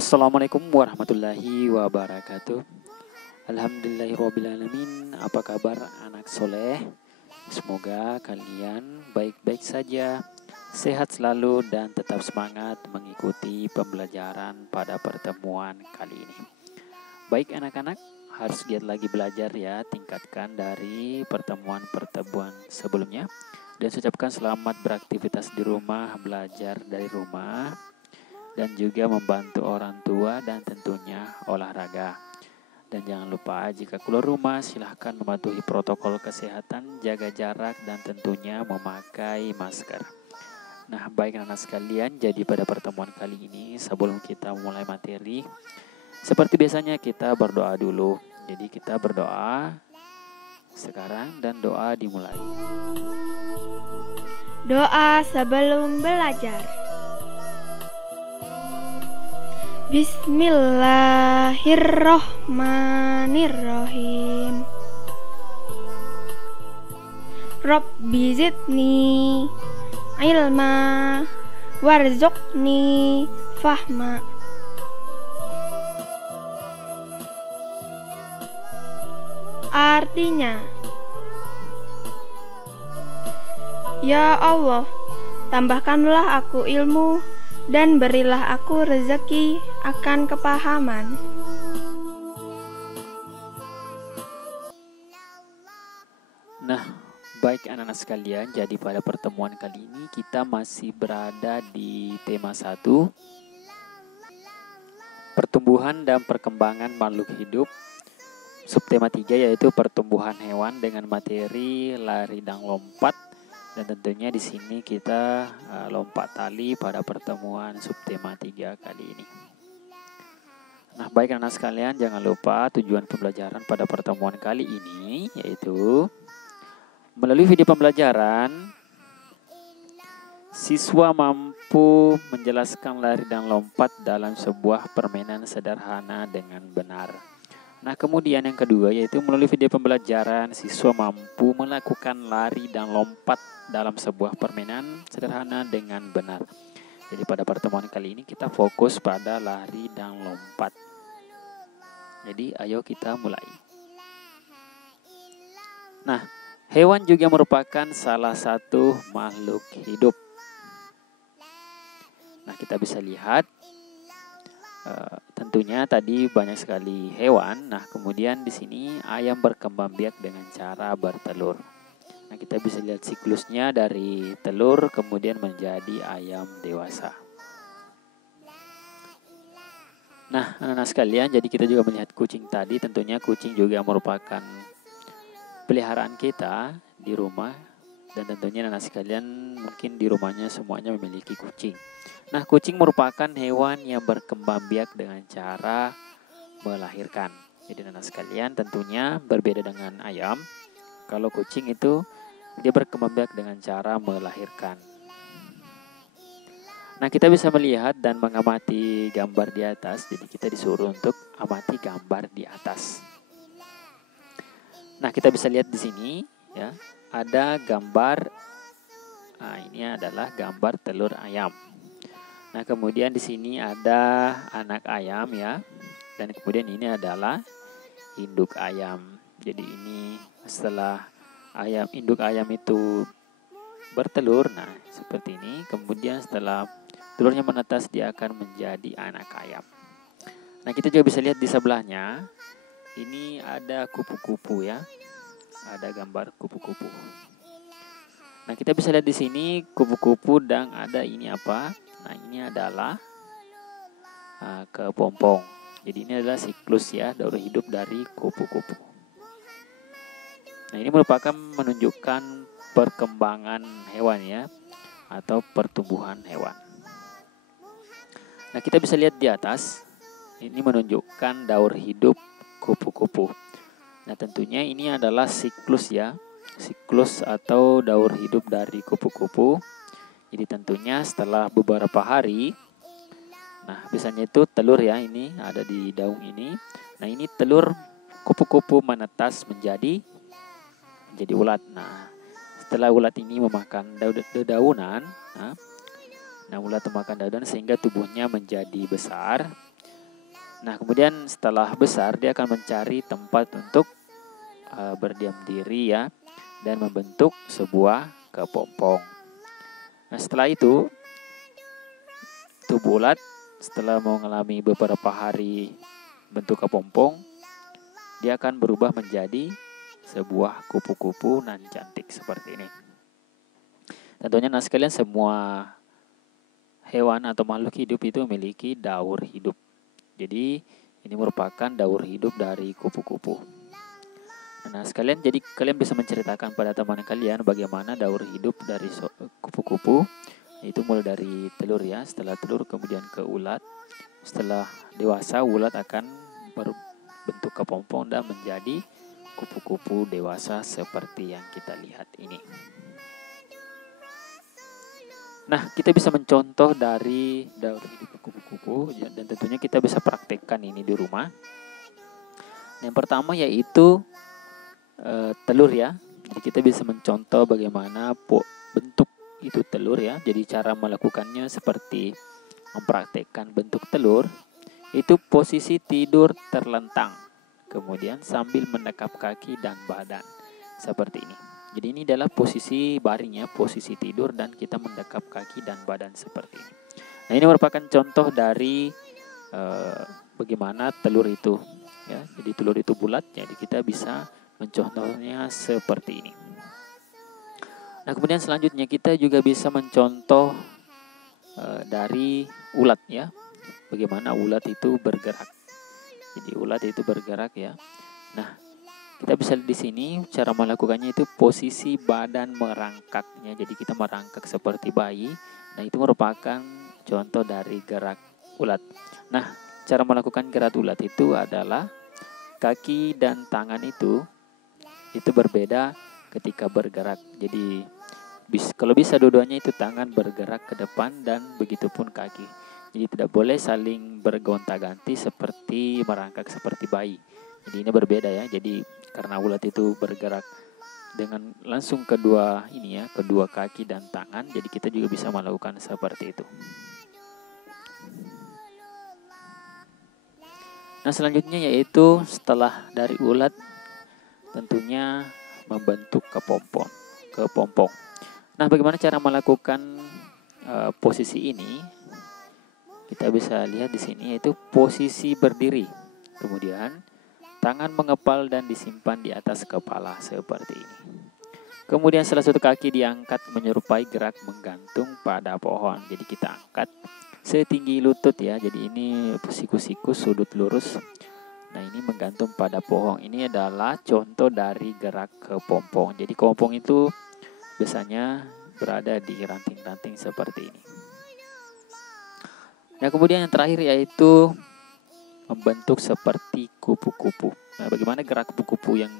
Assalamualaikum warahmatullahi wabarakatuh. Alhamdulillahirrabbilalamin. Apa kabar anak soleh? Semoga kalian baik-baik saja, sehat selalu dan tetap semangat mengikuti pembelajaran pada pertemuan kali ini. Baik anak-anak, harus giat lagi belajar ya, tingkatkan dari pertemuan-pertemuan sebelumnya. Dan ucapkan selamat beraktivitas di rumah, belajar dari rumah, dan juga membantu orang tua dan tentunya olahraga. Dan jangan lupa jika keluar rumah silahkan mematuhi protokol kesehatan, jaga jarak dan tentunya memakai masker. Nah baik anak-anak sekalian, jadi pada pertemuan kali ini sebelum kita mulai materi, seperti biasanya kita berdoa dulu. Jadi kita berdoa sekarang dan doa dimulai. Doa sebelum belajar. Bismillahirrohmanirrohim. Rabbi zidni ilma warzuqni fahma. Artinya, ya Allah, tambahkanlah aku ilmu dan berilah aku rezeki akan kepahaman. Nah, baik anak-anak sekalian, jadi pada pertemuan kali ini kita masih berada di tema 1, pertumbuhan dan perkembangan makhluk hidup. Subtema 3 yaitu pertumbuhan hewan dengan materi lari dan lompat. Dan tentunya di sini kita lompat tali pada pertemuan subtema 3 kali ini. Nah, baik anak sekalian, jangan lupa tujuan pembelajaran pada pertemuan kali ini yaitu melalui video pembelajaran siswa mampu menjelaskan lari dan lompat dalam sebuah permainan sederhana dengan benar. Nah, kemudian yang kedua yaitu melalui video pembelajaran siswa mampu melakukan lari dan lompat dalam sebuah permainan sederhana dengan benar. Jadi pada pertemuan kali ini kita fokus pada lari dan lompat. Jadi ayo kita mulai. Nah, hewan juga merupakan salah satu makhluk hidup. Nah, kita bisa lihat tentunya tadi banyak sekali hewan. Nah, kemudian di sini ayam berkembang biak dengan cara bertelur. Nah, kita bisa lihat siklusnya dari telur kemudian menjadi ayam dewasa. Nah, anak-anak sekalian, jadi kita juga melihat kucing tadi. Tentunya kucing juga merupakan peliharaan kita di rumah. Dan tentunya anak-anak sekalian mungkin di rumahnya semuanya memiliki kucing. Nah, kucing merupakan hewan yang berkembang biak dengan cara melahirkan. Jadi anak-anak sekalian tentunya berbeda dengan ayam. Kalau kucing itu dia berkembang biak dengan cara melahirkan. Nah, kita bisa melihat dan mengamati gambar di atas. Jadi kita disuruh untuk amati gambar di atas. Nah, kita bisa lihat di sini ya, ada gambar. Nah, ini adalah gambar telur ayam. Nah, kemudian di sini ada anak ayam ya. Dan kemudian ini adalah induk ayam. Jadi ini setelah induk ayam itu bertelur, nah seperti ini. Kemudian setelah telurnya menetas dia akan menjadi anak ayam. Nah, kita juga bisa lihat di sebelahnya. Ini ada kupu-kupu ya. Ada gambar kupu-kupu. Nah, kita bisa lihat di sini kupu-kupu dan ada ini apa? Nah, ini adalah kepompong. Jadi ini adalah siklus ya, daur hidup dari kupu-kupu. Nah, ini merupakan menunjukkan perkembangan hewan ya, atau pertumbuhan hewan. Nah, kita bisa lihat di atas, ini menunjukkan daur hidup kupu-kupu. Nah, tentunya ini adalah siklus ya, siklus atau daur hidup dari kupu-kupu. Jadi tentunya setelah beberapa hari, nah biasanya itu telur ya, ini ada di daun ini. Nah, ini telur kupu-kupu menetas menjadi ulat. Nah, setelah ulat ini memakan dedaunan, nah ulat memakan dedaunan sehingga tubuhnya menjadi besar. Nah, kemudian setelah besar dia akan mencari tempat untuk berdiam diri ya, dan membentuk sebuah kepompong. Nah, setelah itu tubuh ulat setelah mengalami beberapa hari bentuk kepompong, dia akan berubah menjadi sebuah kupu-kupu nan cantik seperti ini. Tentunya nah sekalian, semua hewan atau makhluk hidup itu memiliki daur hidup. Jadi ini merupakan daur hidup dari kupu-kupu. Nah sekalian, jadi kalian bisa menceritakan pada teman kalian bagaimana daur hidup dari kupu-kupu. Itu mulai dari telur ya, setelah telur kemudian ke ulat. Setelah dewasa, ulat akan berbentuk kepompong dan menjadi kupu-kupu dewasa seperti yang kita lihat ini. Nah, kita bisa mencontoh dari daur hidup kupu-kupu ya, dan tentunya kita bisa praktekkan ini di rumah. Yang pertama yaitu telur ya. Jadi kita bisa mencontoh bagaimana bentuk itu telur ya. Jadi cara melakukannya seperti mempraktekkan bentuk telur, itu posisi tidur terlentang, kemudian sambil mendekap kaki dan badan seperti ini. Jadi ini adalah posisi baring ya, posisi tidur dan kita mendekap kaki dan badan seperti ini. Nah, ini merupakan contoh dari bagaimana telur itu ya. Jadi telur itu bulat, jadi kita bisa mencontohnya seperti ini. Nah, kemudian selanjutnya kita juga bisa mencontoh dari ulat ya. Bagaimana ulat itu bergerak. Jadi ulat itu bergerak ya. Nah, kita bisa lihat di sini cara melakukannya itu posisi badan merangkaknya. Jadi kita merangkak seperti bayi. Nah, itu merupakan contoh dari gerak ulat. Nah, cara melakukan gerak ulat itu adalah kaki dan tangan itu berbeda ketika bergerak. Jadi kalau bisa dua-duanya itu tangan bergerak ke depan dan begitupun kaki. Jadi tidak boleh saling bergonta-ganti seperti merangkak seperti bayi. Jadi ini berbeda ya. Jadi karena ulat itu bergerak dengan langsung kedua kaki dan tangan, jadi kita juga bisa melakukan seperti itu. Nah, selanjutnya yaitu setelah dari ulat tentunya membentuk kepompong. Nah, bagaimana cara melakukan posisi ini? Kita bisa lihat di sini yaitu posisi berdiri. Kemudian tangan mengepal dan disimpan di atas kepala seperti ini. Kemudian salah satu kaki diangkat menyerupai gerak menggantung pada pohon. Jadi kita angkat setinggi lutut ya. Jadi ini siku-siku sudut lurus. Nah, ini menggantung pada pohon. Ini adalah contoh dari gerak kepompong. Jadi kepompong itu biasanya berada di ranting-ranting seperti ini. Nah, kemudian yang terakhir yaitu membentuk seperti kupu-kupu. Nah, bagaimana gerak kupu-kupu yang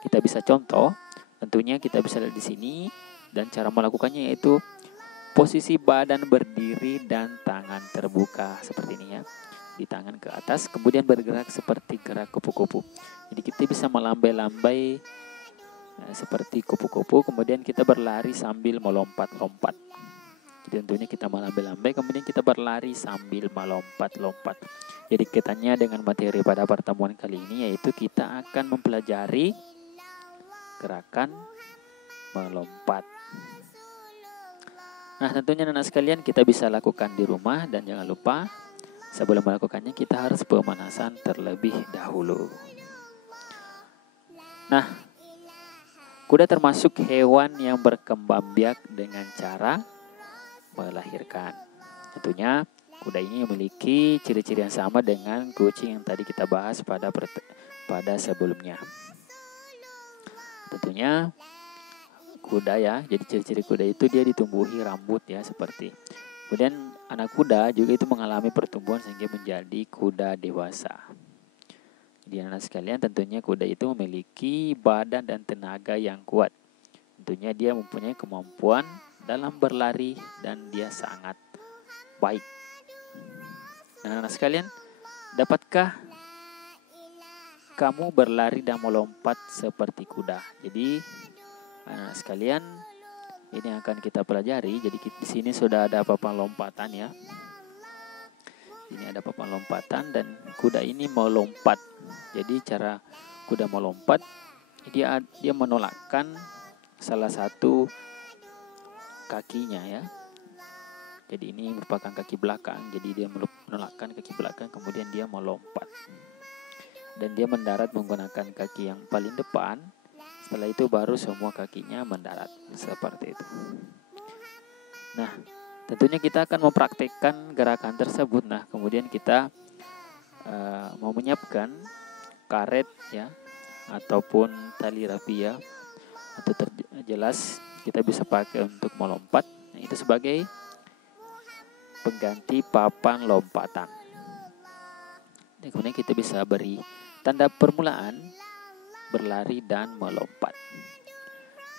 kita bisa contoh? Tentunya kita bisa lihat di sini, dan cara melakukannya yaitu posisi badan berdiri dan tangan terbuka seperti ini ya. Di tangan ke atas, kemudian bergerak seperti gerak kupu-kupu. Jadi kita bisa melambai-lambai seperti kupu-kupu, kemudian kita berlari sambil melompat-lompat. Jadi tentunya kita melambai-lambai, kemudian kita berlari sambil melompat-lompat. Jadi kaitannya dengan materi pada pertemuan kali ini yaitu kita akan mempelajari gerakan melompat. Nah, tentunya anak sekalian kita bisa lakukan di rumah, dan jangan lupa sebelum melakukannya kita harus pemanasan terlebih dahulu. Nah, kuda termasuk hewan yang berkembang biak dengan cara melahirkan. Tentunya kuda ini memiliki ciri-ciri yang sama dengan kucing yang tadi kita bahas pada sebelumnya. Tentunya kuda ya, jadi ciri-ciri kuda itu dia ditumbuhi rambut ya seperti. Kemudian anak kuda juga itu mengalami pertumbuhan sehingga menjadi kuda dewasa. Jadi anak sekalian, tentunya kuda itu memiliki badan dan tenaga yang kuat. Tentunya dia mempunyai kemampuan dalam berlari dan dia sangat baik. Nah, anak sekalian, dapatkah kamu berlari dan melompat seperti kuda? Jadi anak sekalian, ini akan kita pelajari. Jadi di sini sudah ada papan lompatan ya. Ini ada papan lompatan dan kuda ini mau lompat. Jadi cara kuda mau lompat, dia menolakkan salah satu kakinya ya. Jadi ini merupakan kaki belakang, jadi dia menolakkan kaki belakang, kemudian dia mau lompat. Dan dia mendarat menggunakan kaki yang paling depan, setelah itu baru semua kakinya mendarat, seperti itu. Nah, tentunya kita akan mempraktikkan gerakan tersebut. Nah, kemudian kita mau menyiapkan karet ya, ataupun tali rafia, atau jelas kita bisa pakai untuk melompat. Nah, itu sebagai pengganti papan lompatan. Dan kemudian kita bisa beri tanda permulaan berlari dan melompat.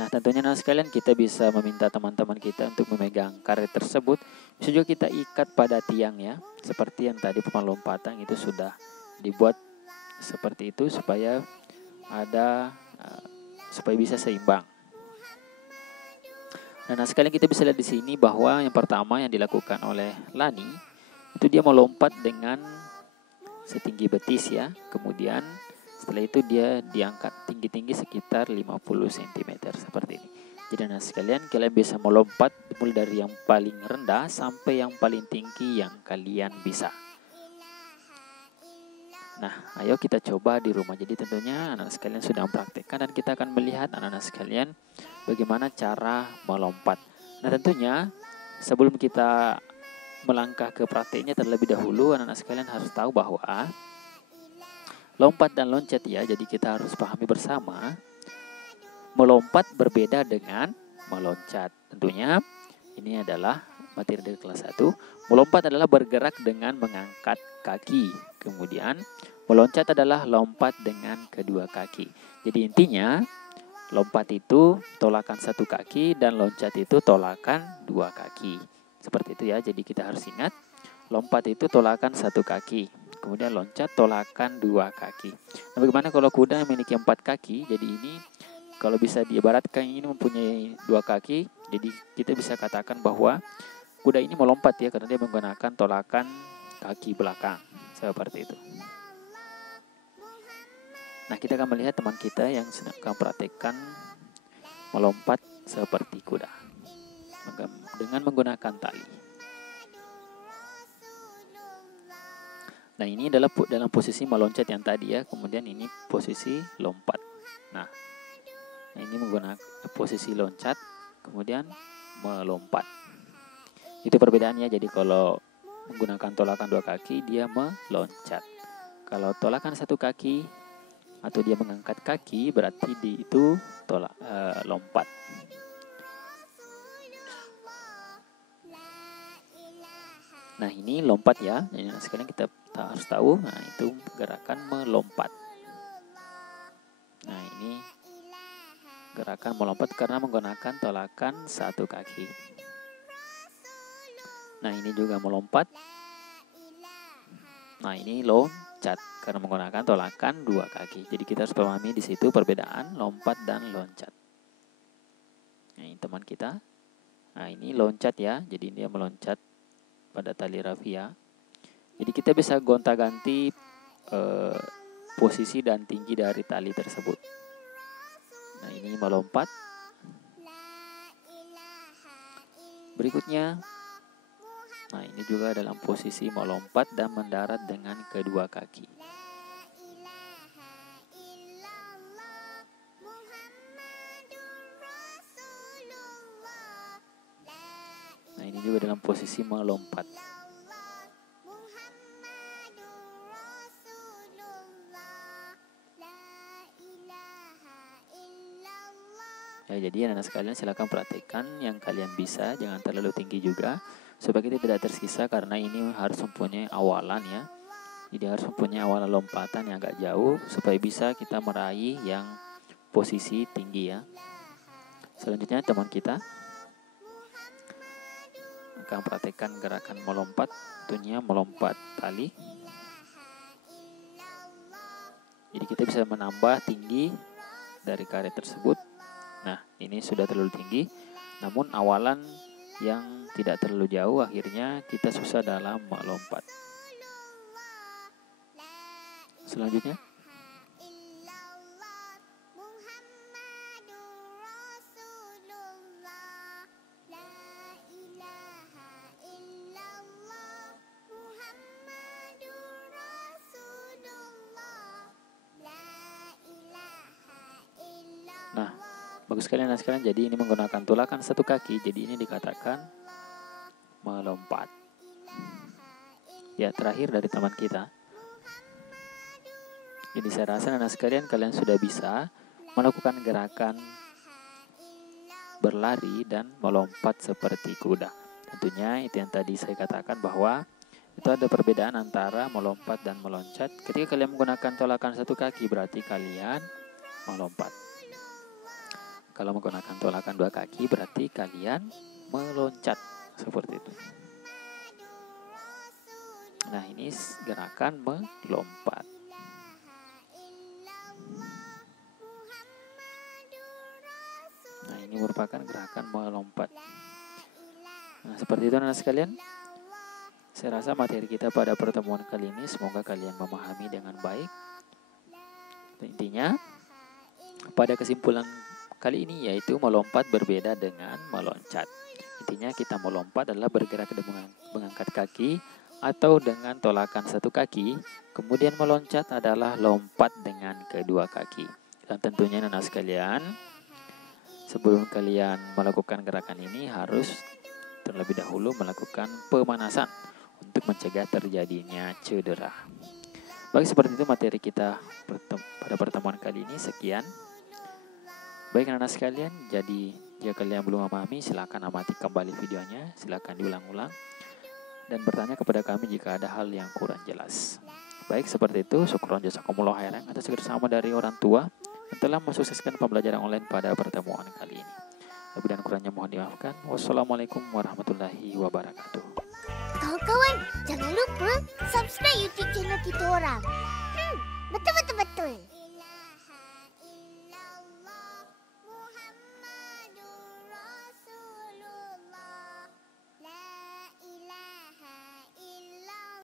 Nah, tentunya sekalian kita bisa meminta teman-teman kita untuk memegang karet tersebut. Bisa juga kita ikat pada tiang ya, seperti yang tadi papan lompatan itu sudah dibuat seperti itu supaya bisa seimbang. Nah, sekalian kita bisa lihat di sini bahwa yang pertama yang dilakukan oleh Lani itu dia melompat dengan setinggi betis ya. Kemudian setelah itu dia diangkat tinggi-tinggi sekitar 50 cm seperti ini. Jadi sekalian kalian bisa melompat mulai dari yang paling rendah sampai yang paling tinggi yang kalian bisa. Nah, ayo kita coba di rumah. Jadi tentunya anak sekalian sudah mempraktekkan dan kita akan melihat anak-anak sekalian bagaimana cara melompat. Nah, tentunya sebelum kita melangkah ke prakteknya terlebih dahulu, anak-anak sekalian harus tahu bahwa lompat dan loncat ya. Jadi kita harus pahami bersama, melompat berbeda dengan meloncat. Tentunya ini adalah materi dari kelas 1. Melompat adalah bergerak dengan mengangkat kaki. Kemudian meloncat adalah lompat dengan kedua kaki. Jadi intinya lompat itu tolakan satu kaki dan loncat itu tolakan dua kaki. Seperti itu ya. Jadi kita harus ingat, lompat itu tolakan satu kaki. Kemudian loncat tolakan dua kaki. Nah, bagaimana kalau kuda memiliki 4 kaki? Jadi ini kalau bisa diibaratkan ini mempunyai 2 kaki. Jadi kita bisa katakan bahwa kuda ini melompat ya, karena dia menggunakan tolakan kaki belakang. Seperti itu. Nah, kita akan melihat teman kita yang sedang mempraktikkan melompat seperti kuda dengan menggunakan tali. Nah, ini adalah dalam posisi meloncat yang tadi ya, kemudian ini posisi lompat. Nah, ini menggunakan posisi loncat, kemudian melompat. Itu perbedaannya. Jadi kalau menggunakan tolakan 2 kaki, dia meloncat. Kalau tolakan 1 kaki atau dia mengangkat kaki, berarti itu lompat. Nah, ini lompat ya. Jadi sekarang kita harus tahu, nah itu gerakan melompat. Nah, ini gerakan melompat karena menggunakan tolakan 1 kaki. Nah, ini juga melompat. Nah, ini loncat karena menggunakan tolakan 2 kaki. Jadi kita harus pahami di situ perbedaan lompat dan loncat. Nah, ini teman kita. Nah, ini loncat ya. Jadi dia meloncat pada tali rafia. Jadi kita bisa gonta-ganti posisi dan tinggi dari tali tersebut. Nah, ini melompat. Berikutnya, nah ini juga dalam posisi melompat dan mendarat dengan kedua kaki. Nah, ini juga dalam posisi melompat. Ya, jadi anak-anak sekalian silakan perhatikan yang kalian bisa, jangan terlalu tinggi juga supaya kita tidak tersisa, karena ini harus mempunyai awalan ya. Jadi harus mempunyai awalan lompatan yang agak jauh supaya bisa kita meraih yang posisi tinggi ya. Selanjutnya teman kita akan praktekkan gerakan melompat, tentunya melompat tali. Jadi kita bisa menambah tinggi dari karet tersebut. Nah, ini sudah terlalu tinggi, namun awalan yang tidak terlalu jauh, akhirnya kita susah dalam melompat. Selanjutnya, nah, bagus sekali anak sekalian. Jadi ini menggunakan tulakan satu kaki. Jadi ini dikatakan melompat. Ya, terakhir dari teman kita. Jadi saya rasa anak sekalian kalian sudah bisa melakukan gerakan berlari dan melompat seperti kuda. Tentunya itu yang tadi saya katakan bahwa itu ada perbedaan antara melompat dan meloncat. Ketika kalian menggunakan tolakan satu kaki berarti kalian melompat. Kalau menggunakan tolakan dua kaki berarti kalian meloncat, seperti itu. Nah, ini gerakan melompat. Nah, ini merupakan gerakan melompat. Nah, seperti itu anak sekalian. Saya rasa materi kita pada pertemuan kali ini semoga kalian memahami dengan baik. Intinya, pada kesimpulan kali ini yaitu melompat berbeda dengan meloncat. Intinya kita melompat adalah bergerak dengan mengangkat kaki atau dengan tolakan satu kaki. Kemudian meloncat adalah lompat dengan kedua kaki. Dan tentunya anak sekalian, sebelum kalian melakukan gerakan ini harus terlebih dahulu melakukan pemanasan untuk mencegah terjadinya cedera. Baik, seperti itu materi kita pada pertemuan kali ini. Sekian. Baik anak-anak sekalian, jadi jika kalian belum memahami silakan amati kembali videonya, silakan diulang-ulang dan bertanya kepada kami jika ada hal yang kurang jelas. Baik, seperti itu. Syukron jazakumullah khairan atas kerjasama dari orang tua yang telah mensukseskan pembelajaran online pada pertemuan kali ini. Lebih dan kurangnya mohon dimaafkan. Wassalamualaikum warahmatullahi wabarakatuh. Kawan-kawan, jangan lupa subscribe YouTube channel kita orang. Betul-betul.